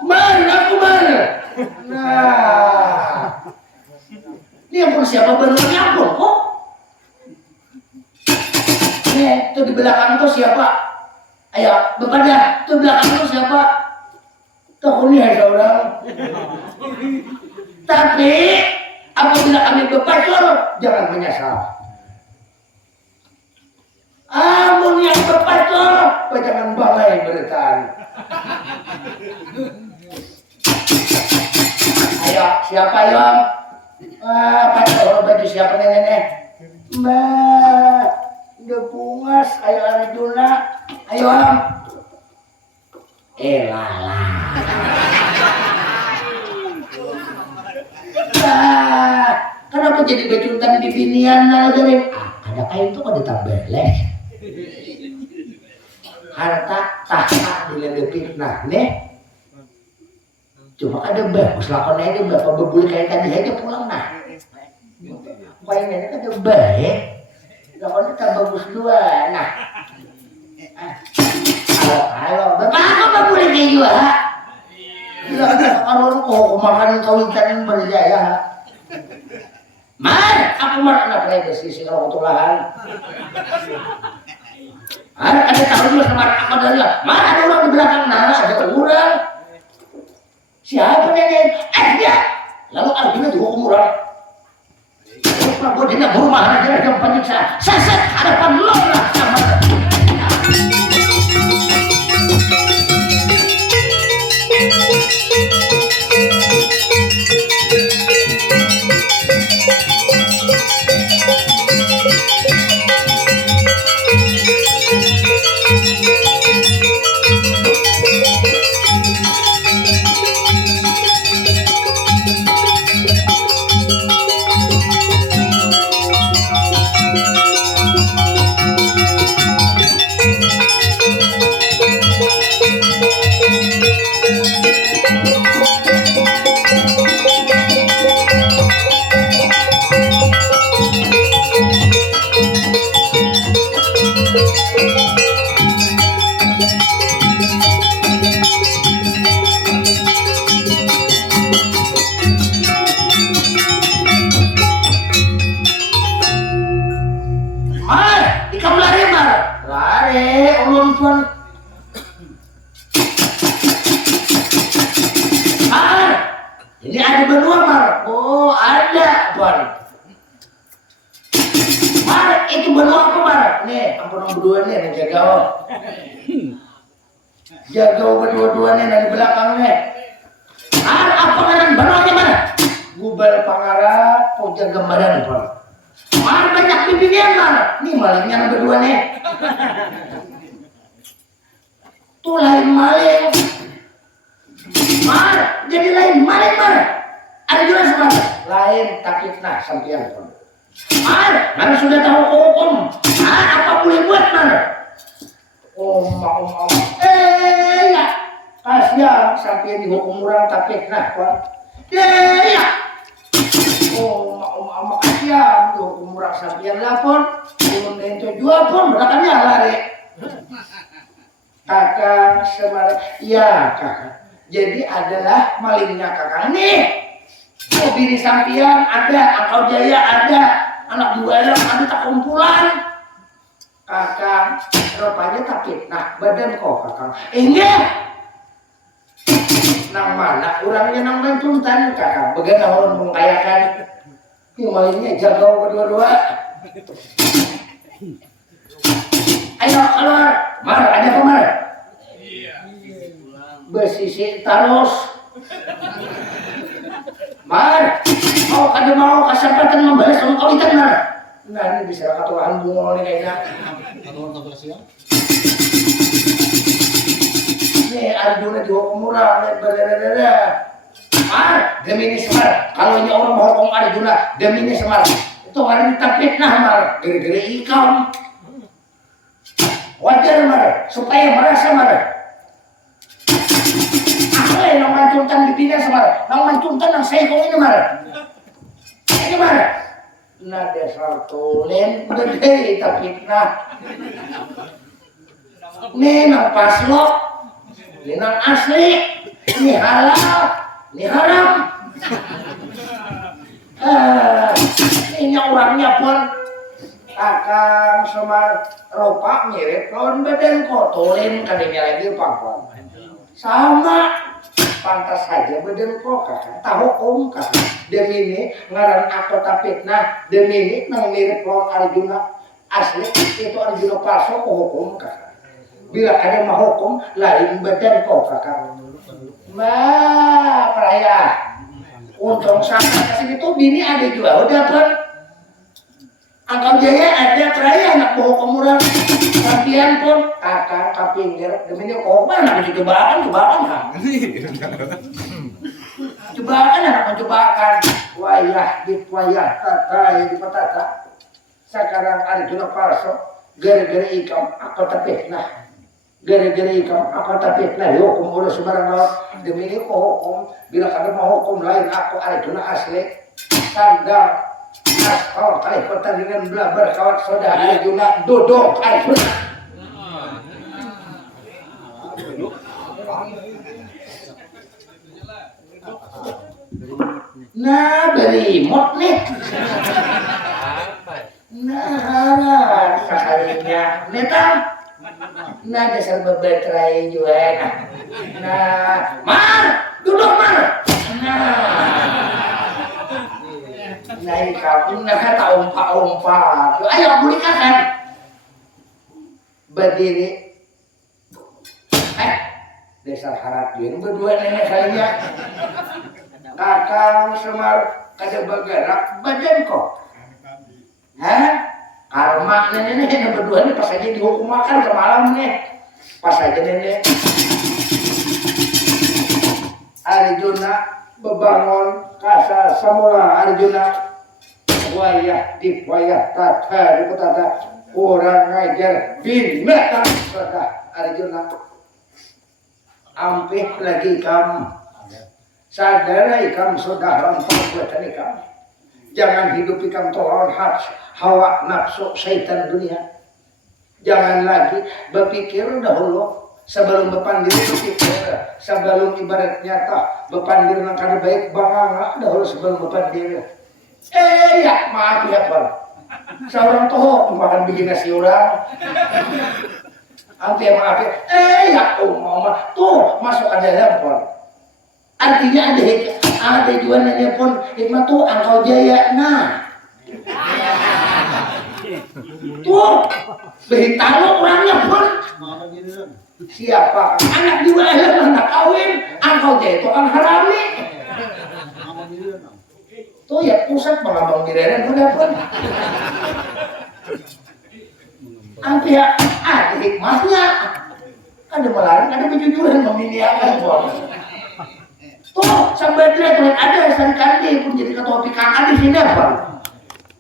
mana aku mana nah ini yang pun siapa benernya pun kok nih tuh di belakang tuh siapa ayo bepada tuh belakang tuh siapa tuh ini ada orang tapi apabila kami berpacul jangan menyesal. getan. Ayo, siapa Yom? Pakai baju siapa nenek? Mbak, udah bungas. Ayo Arjuna, ayo Om. Lala. Kenapa jadi becuntan di binian aja nih? Ada kain tuh kok ditambeleh. Harta tahta diledepin. Nah nih. Cuma ada bagus lakonnya aja berapa bebuli kayak tadi aja pulang nah. Kainnya kan ada baik. Lakonnya tak bagus dua. Nah. Halo. Bapak apa boleh kayak juga? Kalau kau makan kawitan berjaya. Mar, aku mar anak privacy sih kalau ketulahan. Ada tahu juga sama aku dari mar ada orang di belakang nah ada orang. Siapa nenek? Ya. Lalu Arjuna dihukum orang. Prabu Dina berumahan aja jam penyiksa. Sesat hadapan lo lah sama. Ini ada benua Mar. Oh ada Mar. Mar itu benua apa Mar? Nih ampun berdua nih yang jaga oh. Jaga berdua-dua nih dari belakang nih. Mar apa ngaran benuanya mana? Gubal Pangarap, Poja Gembaran Mar. Mar banyak bimbingan Mar. Nih malingnya berdua nih. Tuh lain maling. Mar, jadi lain maling Mar. Ada jelas Mar. Lain takik nah sampian Mar. Mar sudah tahu hukum. Mar apa boleh buat Mar? Om. Ya. Kasihan sampian dihukum orang takik nah Mar. Ya. Om kasihan dihukum orang sampian lapor. Belum nento jual pun belakangnya lari. Kakak Semar, ya kakak. Jadi adalah malingnya kakak nih. Oh bini sampian ada, Angkau Jaya ada, anak buaya ada tak kumpulan. Kakak, rupanya takut. Nah badan kok kakak. Enggak. Nang mana orangnya nang mentuntan kakak. Bagaimana orang mengkayakan. Ini malingnya jaga berdua-dua. Ayo keluar. Mar, ada apa Mar? Bersisi terus. Mar, mau kesempatan membalas sama kau ikan Mar. Nah ini bisa katuan bungol nih kayaknya. Nih Arjuna dihukum murah, berada. Mar, demi ini Semar. Kalau ini orang mau hukum Arjuna, demi ini Semar. Itu hari ini fitnah Mar, gara-gara ikam. Wajar Mar, supaya merasa Mar. Aku yang mancuntan di bina Semar, nang mancuntan nang saya kau ini Mar. Ini Mar. Nah dasar tulen, gede tapi nah. Ini nang paslok, ini nang asli, ini halal, ini haram. Ini orangnya pun Kakang Semar ropak mirip lawan badan kotorin kadinya lagi pangkon. Sama pantas saja badan kok kakak tahu om kakak demi ini ngaran aku fitnah demi ini nang mirip lawan Arjuna asli itu Arjuna palsu hukum kakak bila ada mah hukum lain badan kok kakak peraya untung sampai kasih itu bini ada juga udah pun Angkau Jaya ada peraya anak hukum orang sampian pun kakak kapinggir deminya kok mana cobaan ha cobaan anak mencobakan wayah tata di petata sekarang ada juga palsu gara-gara ikam apa tapi nah gara-gara ikam apa tapi nah hukum udah sembarang laut demi ini kok hukum bila kada mau hukum lain aku ada juga asli sandang aspal kali pertandingan belabar kawat soda ada juga dodok ada nah beri mot nih nah sekalinya netam nah dasar beberterai juga nah mar duduk mar nah kamu nah tak umpa ayo belikan berdiri dasar harap dia berdua nenek kalinya kakang Semar kada bergerak badan kok karma nenek berdua nih pas aja dihukum makan ke malam nih pas aja nenek Arjuna bebangun kasa semula Arjuna wayah tata di petata orang ngajar binatang sudah Arjuna ampih lagi kamu sadar ikam sudah rampung buatan ikam jangan hidup ikam tolong hawa nafsu syaitan dunia jangan lagi berpikir dahulu sebelum berpandir berpikir sebelum ibarat nyata berpandir yang kada baik banganga dahulu sebelum berpandir ya maaf ya Pak seorang toh makan bikin nasi orang anti maaf ya mama tuh masuk ada dalam Pak artinya ada jualannya pun hikmah tuh Angkau Jaya nah tuh beritahu orangnya pun siapa anak jualan anak kawin Angkau Jaya itu kan harami tuh ya pusat pengabang direnen udah pun anti ya ada hikmahnya ada melarang ada kejujuran meminiakan pun tuh sampai dia tuh ada sekali pun jadi ketua PKK di sini apa?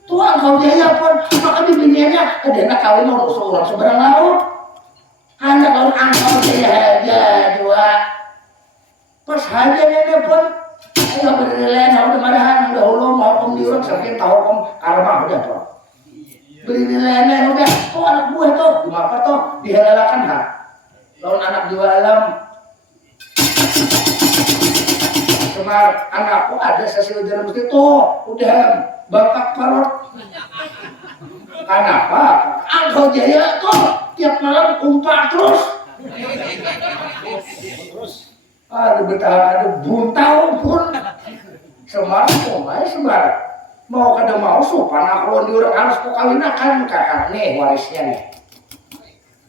Tuh Angkau Jaya pun maka bininya ada anak kawin mau seorang seberang laut. Hanya kalau Angkau Jaya aja dua. Pas aja nenek pun ayo berilan udah marahan udah ulum mau om diurang sampai tahu om karma udah tuh. Berilan udah tuh anak buah tuh kenapa tuh dihalalakan ha? Lawan anak dua alam Semar anakku ada sasi udara mesti tuh udah bakak parot kenapa Angkau Jaya tuh tiap malam umpak terus ada betah ada buntau pun Semar Semar mau kada mau sopan aku diurang harus ku kawinakan kakak nih warisnya nih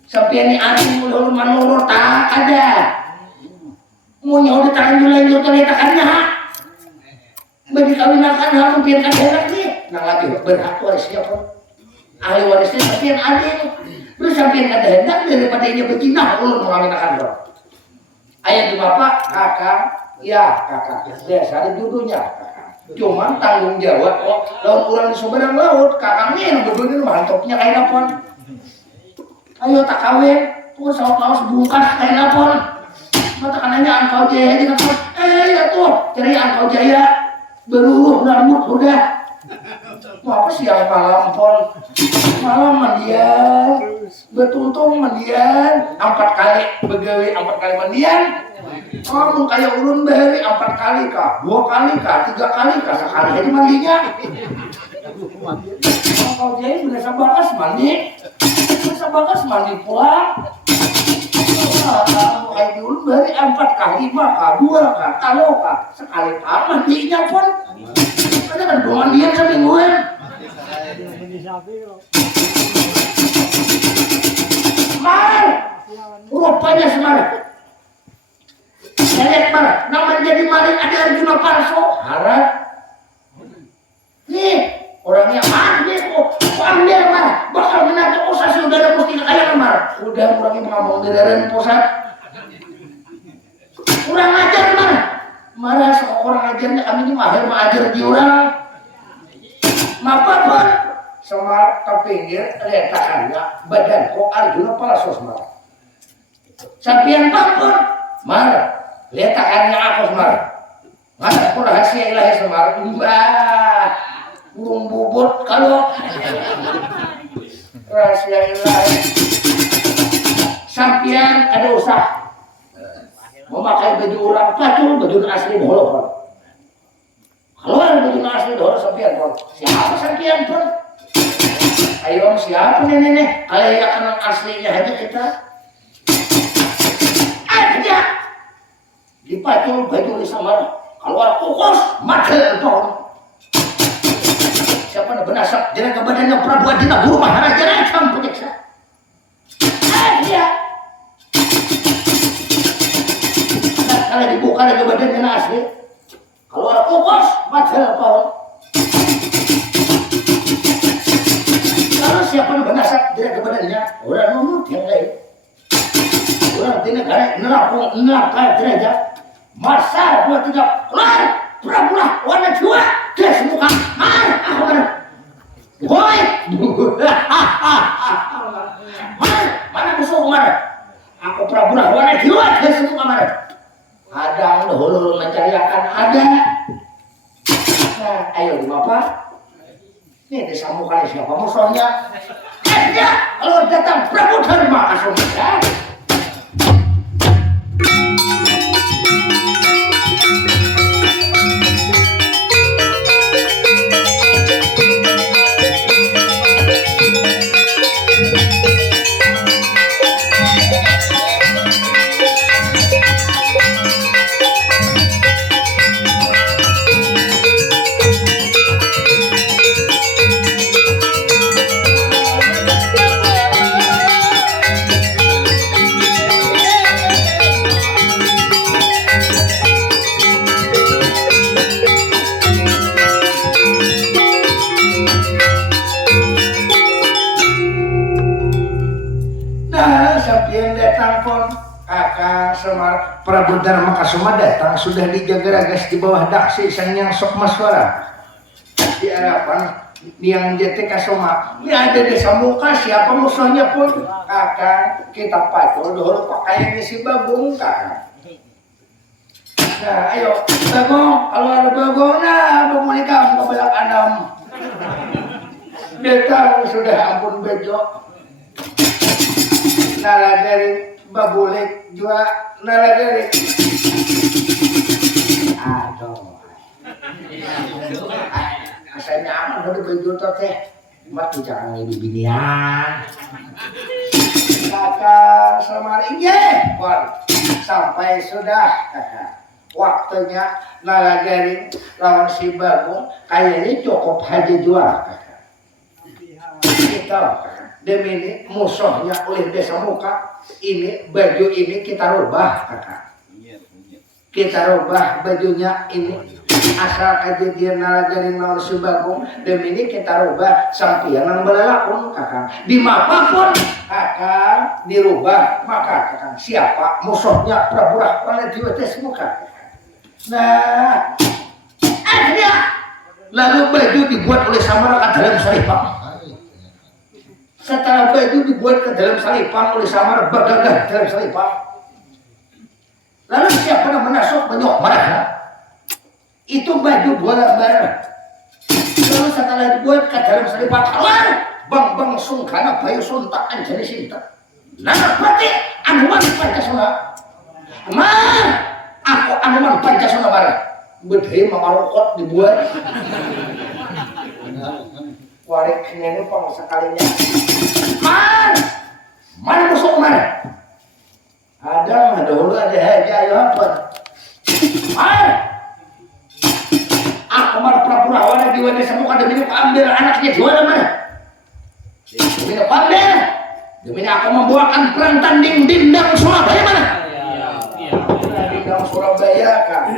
sampai ini anjing mulu manurut tak ada mau nyawa ditahan lanjut terletakannya bagi kawinakan hampir kan enak nih nah lagi berhak warisnya pun ahli warisnya sampai adil terus sampai kada hendak daripada ini betina ulun mengawinakan bro ayah di bapak kakak ya kakak biasa ada dudunya cuman tanggung jawab lawan orang di seberang laut kakaknya yang berdua ini mantopnya kayak apaan ayo tak kawin tuh saus bungkas kayak apaan mata kanannya Angkau Jaya dengan ya tuh cari Angkau Jaya beruruh rambut udah mau apa siang malam pon malam mandian betuntung mandian 4 kali begawe 4 kali mandian kamu kayak ulun bahari 4 kali kah 2 kali kah 3 kali kah sekali aja mandinya Angkau Jaya bener sabakas mandi pulang kamu kayak dulu dari 4 kali 5 kah 2 kah kalau kah sekali kah mandinya pun ada kan 2 mandian semingguan Mal rupanya Semar. Saya lihat Mar, nama jadi maling ada Arjuna palsu. Harap. Nih, orangnya mati kok. Ambil Mar, bakal menantu usah sih udah ada mesti kekayaan Mar. Udah orangnya ngomong dari pusat. Kurang ajar Mar. Marah seorang ajarnya kami ini mahir mengajar di orang. Mapa pun Semar ke pinggir letakkannya badan kok Arjuna palsu Semar. Sampian pun Mar letakkannya apa Semar? Masa pun rahasia ilahi Semar. Wah, burung bubut kalau rahasia ilahi. Sampian ada usah memakai baju orang pacul, baju asli dahulu pun. Keluar baju asli dahulu sampian pun. Siapa sampian pun? Ayo siapa nenek? Kayak kenal aslinya aja kita. Aja. Dipacul baju di Samar. Keluar kukus, mati pun. Siapa nak benasak? Jangan ke badannya Prabu Adina Guru Maharaja Rajam Penyeksa. Aja. Kalau dibuka dari badannya asli, kalau ada kukus, macam apa? Kalau siapa yang benasak dari badannya, orang nunut yang lain, orang tidak kaya neraka derajat, masa buat tidak keluar, pura-pura warna jua, dia semuka, aku mana? Boy, mana musuh mana? Aku pura-pura warna jua, dia semuka mana? Ada dahulu mencari akan ada. Nah, ayo di apa? Ini disamukan siapa musuhnya? Ya, kalau datang Prabu Dharma asumnya. Semar Prabu Dharma Kasuma datang sudah dijaga-ragas di bawah daksi sang yang sok maswara di harapan yang jete Kasuma ini ada desa muka siapa musuhnya pun kakak kita pacul dulu pakaiannya si Bagong kakak. Nah ayo Bagong kalau ada Bagong nah Bagong nikah kebalak Adam datang sudah ampun bejo nala dari babulik juga nalagari. Aduh. Saya nyaman dari baju itu teh. Mati jangan ini binian. Kakak Semar iya. Sampai sudah kakak. Waktunya nalagari lawan si Bagong kayaknya cukup haji jual kakak. Kita kakak. Demi ini musuhnya oleh desa muka ini baju ini kita rubah kakak kita rubah bajunya ini asal aja dia nalagarin lawan si Bagong demi ini kita rubah sampianan belalakun kakak di manapun kakak dirubah maka kakak siapa musuhnya Prabu Rahwana di desa muka nah akhirnya lalu baju dibuat oleh Samara dalam Saripang. Setelah baju dibuat ke dalam Salipang oleh Samar bergagah dalam Salipang. Lalu siapa yang menasuk menyok mereka? Itu baju dua lembar. Lalu setelah dibuat ke dalam Salipang keluar bang sungkana bayu suntak anjani sinta. Nah berarti Anuman Pancasona. Aku Anuman Pancasona barang. Bedhei mamarokot dibuat. Warik ini pang sekalinya. Mana musuh mana? Ada dahulu ada aja ayo apa? Aku mana Prabu Rahwana di wadah semua demi ambil anaknya jual mana? Demi ambil, demi Demi aku membawakan perang tanding Dindang Surabaya mana? Dindang Surabaya kah?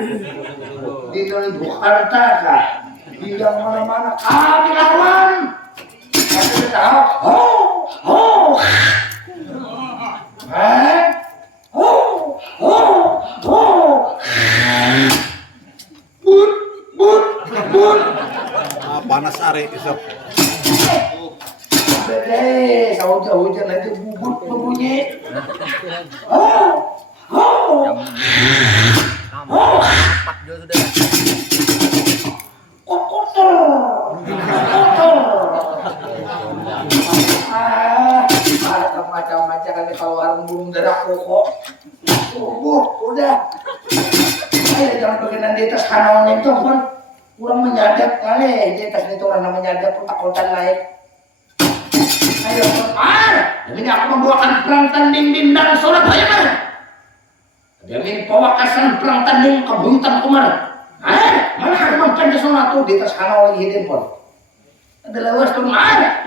Dindang Jakarta kah? Dindang mana-mana kami lawan. Kami tahu. Bun. Panas are isap. Bede, hujan aja bubut berbunyi. Empat juga sudah. Kotor. Macam-macam kan kalau warung burung darah pokok. Udah. Ayo jangan bagian di atas kanalnya itu kan kurang menyadap kali di atas itu orang menyadap kotak-kotak naik. Ayo ini aku membawakan perang tanding Dindang Surabaya mana? Demi pawakasan perang tanding Kebuntan Kumar. Mana ada mampan kesana tuh di atas kanal lagi hidden pon. Ada lawas tuh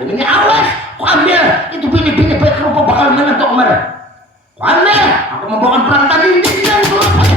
demi awas. Kau ambil itu bini-bini baik rupa bakal menentuk kemarin. Kau ambil aku membawakan perang tanding Dindang Surabaya.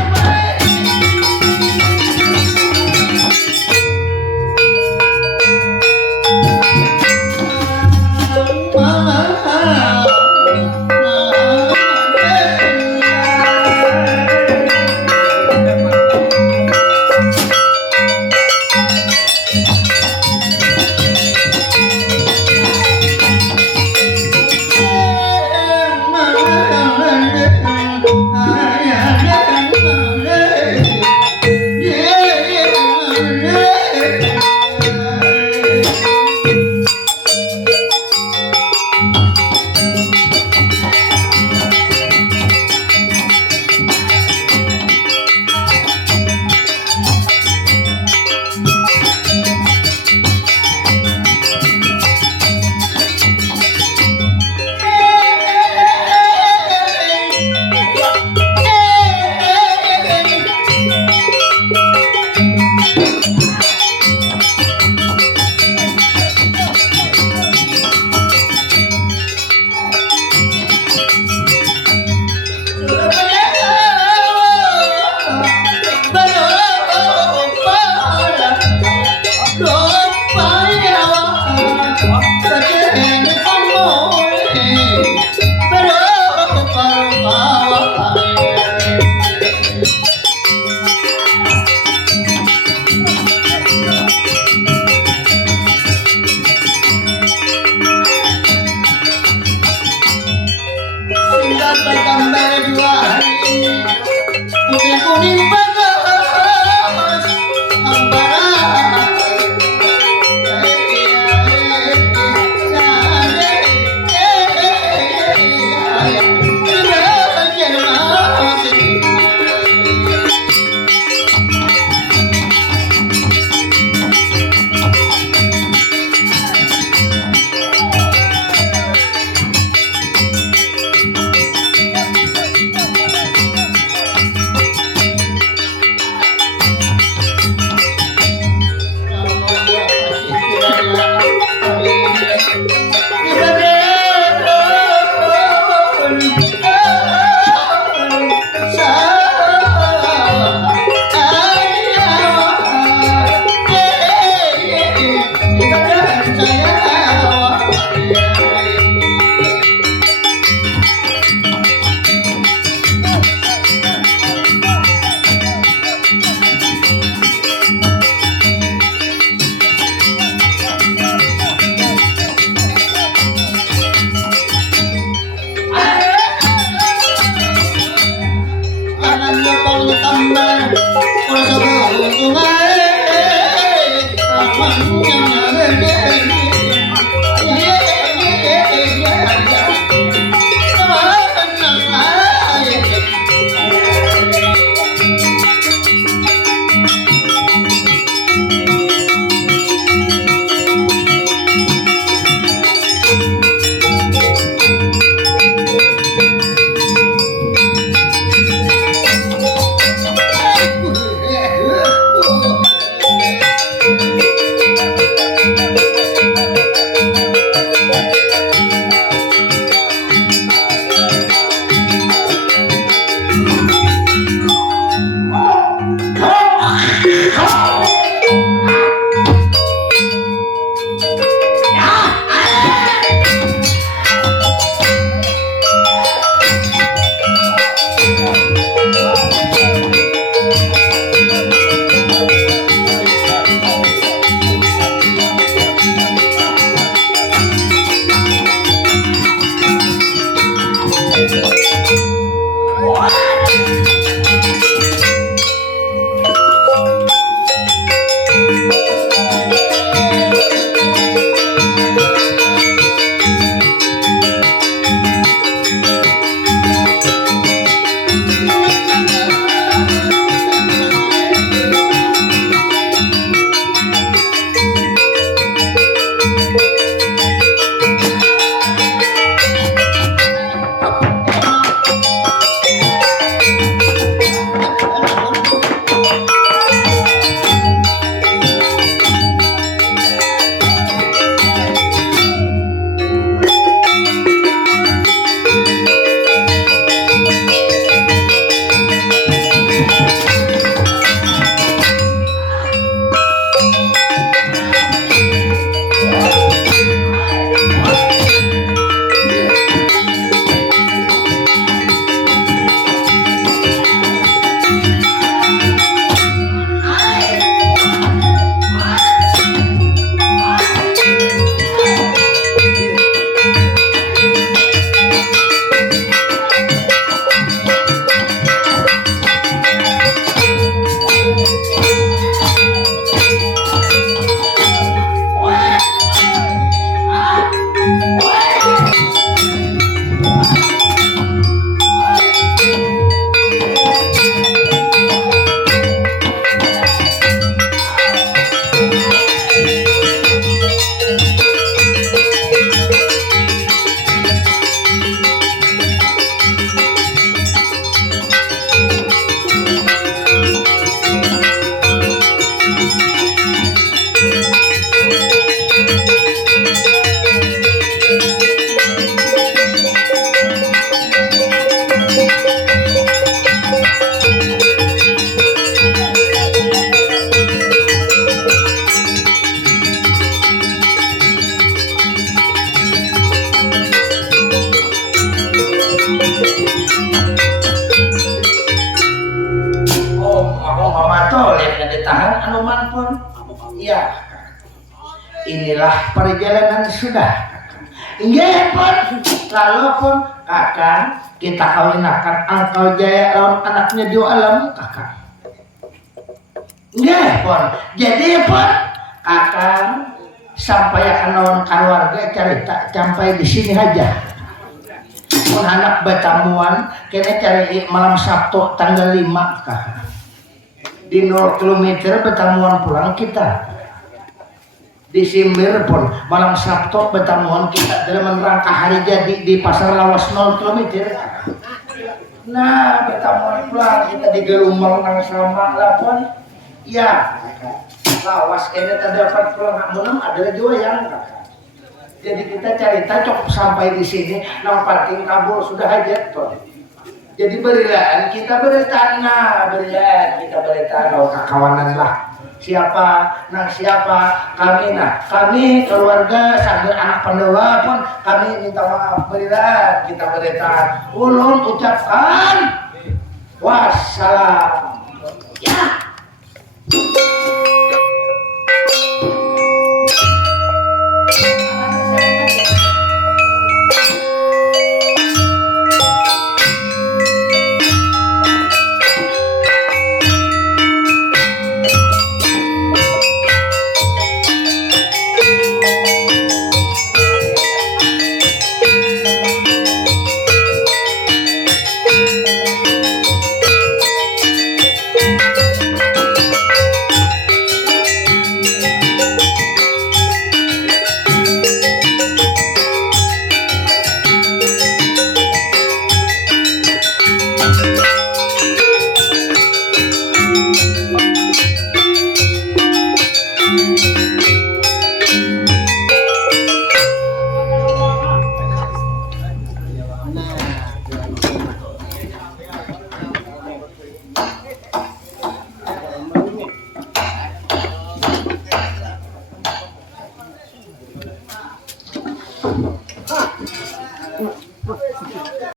Iya. Inilah perjalanan sudah. Iya pun, kalaupun kakak kita kawinakan Angkau Jaya lawan anaknya di alam kakak. Iya pun, jadi pun kakak sampai akan lawan keluarga cerita sampai di sini aja. Pun anak betamuan kena cari malam Sabtu tanggal 5 kakak. Di 0 km betamuan pulang kita. Di Simbir pun malam Sabtu betamuan kita dalam rangka hari jadi di pasar lawas 0 km. Nah betamuan pulang kita di gelombang nang sama lah pun ya lawas kayaknya terdapat pulang menang adalah juga yang kakak. Jadi kita cerita cukup sampai di sini nang parking kabur sudah aja tuh. Jadi berilaan kita bertanya berilaan kita bertanya kakawanan lah. Siapa kami keluarga sambil anak pendewa pun kami minta maaf berilah kita berita ulun ucapkan wassalam ya.